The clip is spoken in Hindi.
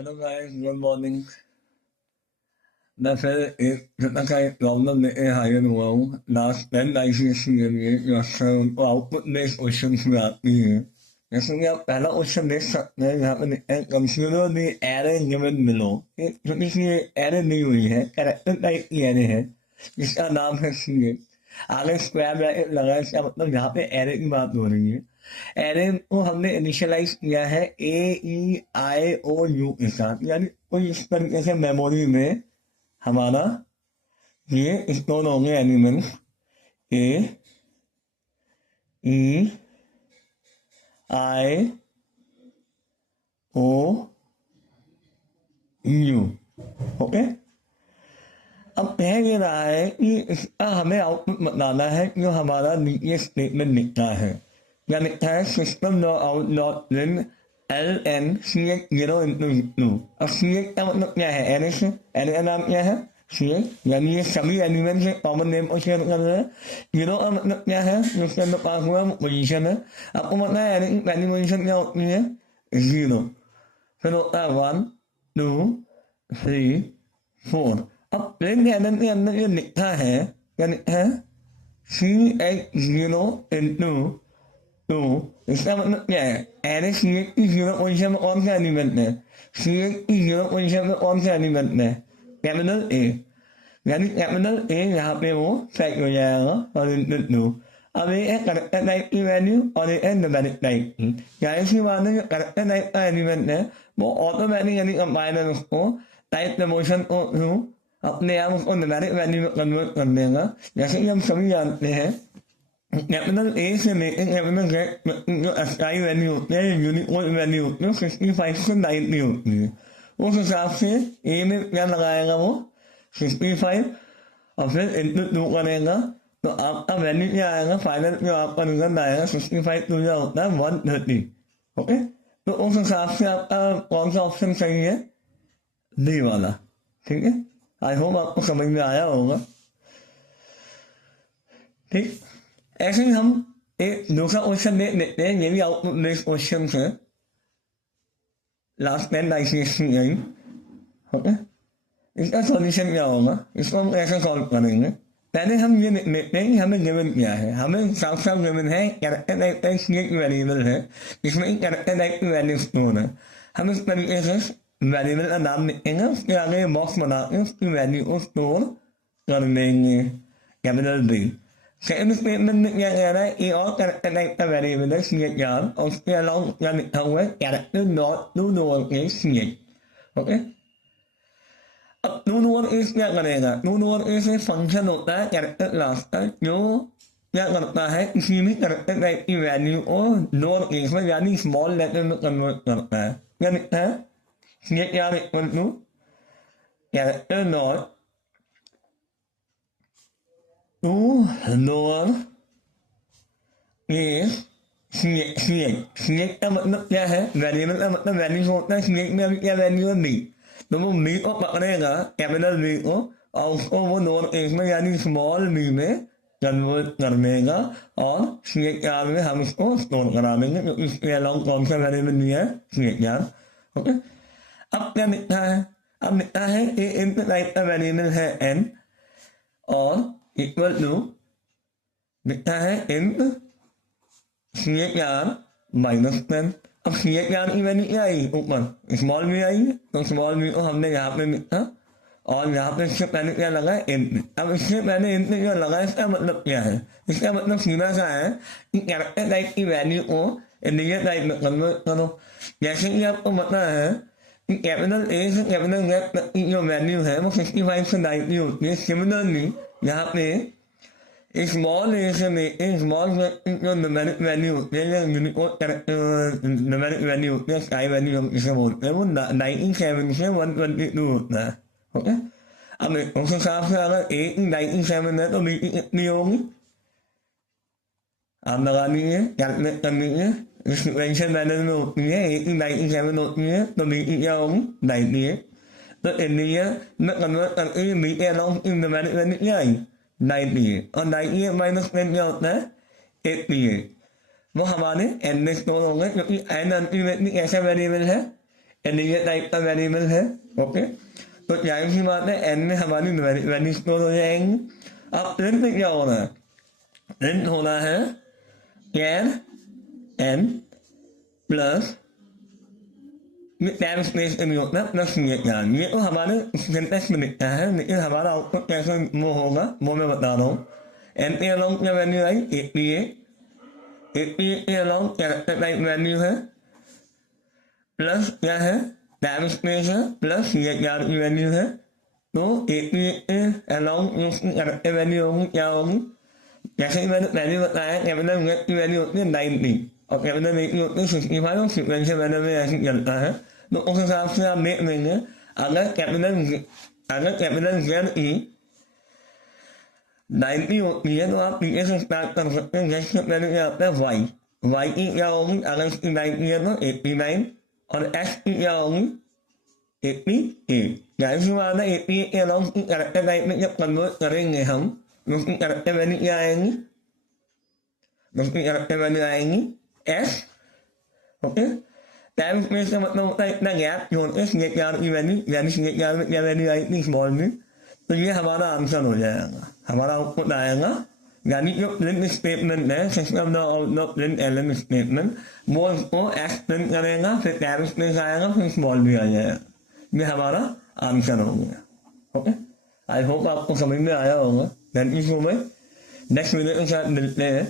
Hello guys, good morning. मैं फिर एक छोटा सा एक प्रॉब्लम लेके हाजिर हुआ हूँ। लास्ट 10 आईसीएससी के लिए जो अक्सर उनको आउटपुट बेस्ड क्वेश्चन में आती है। जैसे कि आप पहला क्वेश्चन देख सकते हैं, यहाँ पे लिखा है consider the array given below. एक छोटी सी एरे दी हुई है, कैरेक्टर टाइप की एरे है जिसका नाम है सी। आगे स्क्वायर ब्रैकेट लगा है, इसका मतलब यहाँ पे एरे की बात हो रही है। एरे को हमने इनिशियलाइज किया है AEIOU के साथ, यानी कोई इस तरीके से मेमोरी में हमारा ये स्टोर होंगे एलिमेंट्स AEIOU। ओके, अब कह ये रहा है कि इसका हमें आउटपुट बताना है जो हमारा नीचे स्टेटमेंट लिखता है। क्या लिखा है? System dot out dot print LN zero into two. अब CH का मतलब क्या है? एरे से, एरे का नाम क्या है? CH, यानी ये सभी एलिमेंट से कॉमन नेम को शेयर कर रहे हैं। जीरो का मतलब क्या है? जिसके अंदर पास हुआ पोजीशन है। आपको पता है एरे की पहली पोजीशन क्या होती है? जीरो। फिर होता है 1 2 3 4। अब प्लेन कैनन के अंदर ये लिखा है, क्या लिखा है? CH0 into two. इसका मतलब क्या है? एरे CH की जीरो पोजिशन में कौन सा एलिमेंट है? CH की जीरो पोजिशन में कौन सा एलिमेंट है? Capital A। यानी कैपिटल A यहाँ पे वो सेट हो जाएगा और इंटू टू। अब ये है करेक्टर टाइप की वैल्यू और ये है न्यूमेरिक टाइप की। जाहिर सी बात है, जो करेक्टर टाइप का एलिमेंट है वो ऑटोमेटिकली कंपाइलर उसको टाइप प्रमोशन को थ्रू अपने आप उसको न्यूमेरिक वैल्यू में कन्वर्ट कर देगा। जैसे कि हम सभी जानते हैं, कैपिटल A से लेकर कैपिटल Z जो अस्थायी वैल्यू होती है, यूनिकोड वैल्यू होती है, 65 से 90 होती है। उस हिसाब से A में क्या लगाएगा वो? 65 और फिर इंटू टू करेगा तो आपका वैल्यू क्या आएगा? फाइनल जो आपका रिजल्ट आएगा 65 टू जो होता है 130। ओके, तो उस हिसाब से आपका कौन सा ऑप्शन सही है? डी वाला। ठीक है, आई होप आपको समझ में आया होगा। ठीक, ऐसे ही हम एक दूसरा क्वेश्चन देख लेते हैं। ये भी आउटपुट बेस्ड क्वेश्चन है, लास्ट 10 आईसीएससी आई। ओके, इसका सॉल्यूशन क्या होगा? इसको हम कैसे सॉल्व करेंगे? पहले हम ये देख लेते हैं कि हमें गिवन क्या है। हमें साफ साफ गिवन है कैरेक्टर टाइप का एक वेरिएबल है जिसमें कैरेक्टर टाइप की वैल्यू स्टोर है। हम इस तरीके से वेरिएबल का नाम लिखेंगे, उसके आगे बॉक्स बना के उसकी वैल्यू को स्टोर कर देंगे, कैपिटल B। सेकंड स्टेटमेंट में क्या कह रहा है? ए और कैरेक्टर टाइप का वेरिएबल है CHR और उसके अलावा क्या लिखा हुआ है? Character dot to lower case CH। Okay, अब टू लोअर केस क्या करेगा? टू लोअर केस एक फंक्शन होता है कैरेक्टर क्लास का जो क्या करता है? किसी भी कैरेक्टर टाइप की वैल्यू को लोअर केस में यानी स्मॉल लेटर में कन्वर्ट करता है। क्या लिखता है? CHR equal to character dot to lower case CH का मतलब क्या है? वेरिएबल का मतलब वैल्यू होता है। CH में अभी क्या वैल्यू है? B। तो वो B को पकड़ेगा, कैपिटल B को, और उसको वो लोअर केस में यानी स्मॉल b में कन्वर्ट कर देगा और CHR में हम इसको स्टोर करा देंगे क्योंकि इसके अलावा कौन सा वेरिएबल दिया है? CHR। ओके, अब क्या लिखा है? अब लिखा है ए इनपुट टाइप का वेरिएबल है n और इक्वल टू लिखा है इंट CHR -10। अब CHR की वैल्यू क्या आई? ऊपर स्मॉल b आई, तो स्मॉल b को हमने यहाँ पे लिखा और यहाँ पे इससे पहले क्या लगा? इंट। अब इससे पहले इंट जो लगा इसका मतलब क्या है? इसका मतलब सीधा सा है कि कैरेक्टर टाइप की वैल्यू को इंटीजर टाइप में कन्वर्ट करो। जैसे कि आपको पता है कि कैपिटल A से कैपिटल Z तक की जो वैल्यू है वो 65 से 90 होती है। सिमिलरली यहाँ पे स्मॉल ए से लेके स्मॉल जो न्यूमेरिक वैल्यू होती है या यूनिकोड न्यूमेरिक वैल्यू होती है, स्काई वैल्यू हम इसे बोलते हैं, वो 97 से 122 होता है। ओके, अब उस हिसाब से अगर ए की 97 है तो बी की कितनी होगी? आप लगा लीजिए, कैलकुलेट कर लीजिए। इक्वेशन मैनर में होती है ए की 97 होती है तो बी की क्या होगी? 98। तो इंडिया में कन्वर्ट करके बी के अलावा की न्यूमेरिक वैल्यू क्या आई? 98 और 98 माइनस 10 क्या होता है? 88। वो हमारे एन में स्टोर होंगे क्योंकि एन अल्टीमेटली कैसा वेरिएबल है? इंटीजर टाइप का वेरिएबल है। ओके, तो जाहिर सी बात है एन में हमारी वैल्यू स्टोर हो जाएंगी। अब प्रिंट में क्या होना है? प्रिंट होना है कैर एन प्लस ये टैब स्पेस के लिए होता है प्लस ये तो हमारे सिंटेक्स में लिखता है, लेकिन हमारा आउटपुट कैसे वो होगा वो मैं बता रहा हूँ। एन के अलाउंग क्या वैल्यू आई? 88 के अलाउंग कैरेक्टर टाइप वैल्यू है प्लस क्या है टैब स्पेस है प्लस की वैल्यू है। तो 88 के अलाउंग उसकी कैरेक्टर वैल्यू होगी क्या होगी? जैसे कि मैंने पहले बताया कैपिटल Z की वैल्यू होती है 90 और कैपिटल A की होती है 65 और सीक्वेंशियल मैनर में ऐसे चलता है। तो उस हिसाब से आप देख लेंगे अगर कैपिटल Z की 90 होती है तो आप पीछे से स्टार्ट कर सकते हैं। Z से पहले क्या आता है Y की क्या होगी? अगर इसकी 90 है तो 89 और S की क्या होगी? 88। जाहिर सी बात है 88 के अलाउंग की कैरेक्टर टाइप में जब कन्वर्ट करेंगे हम उसकी कैरेक्टर वैल्यू क्या आएंगी? उसकी कैरेक्टर वैल्यू आएंगी S। ओके, टाइम स्पेस का मतलब होता है इतना गैप जो होता है CHR की वैल्यू, यानी CHR में क्या वैल्यू आई थी स्मॉल में, तो ये हमारा आंसर हो जाएगा, हमारा आउटपुट आएगा। यानी जो प्रिंट स्टेटमेंट है system out of print LM statement वो इसको एक्स प्रिंट करेगा, फिर टाइम स्पेस आएगा, फिर स्मॉल भी आ जाएगा। ये हमारा आंसर हो गया। ओके, आई होप आपको समझ में आया होगा। Thank you so much. Next video के साथ मिलते हैं।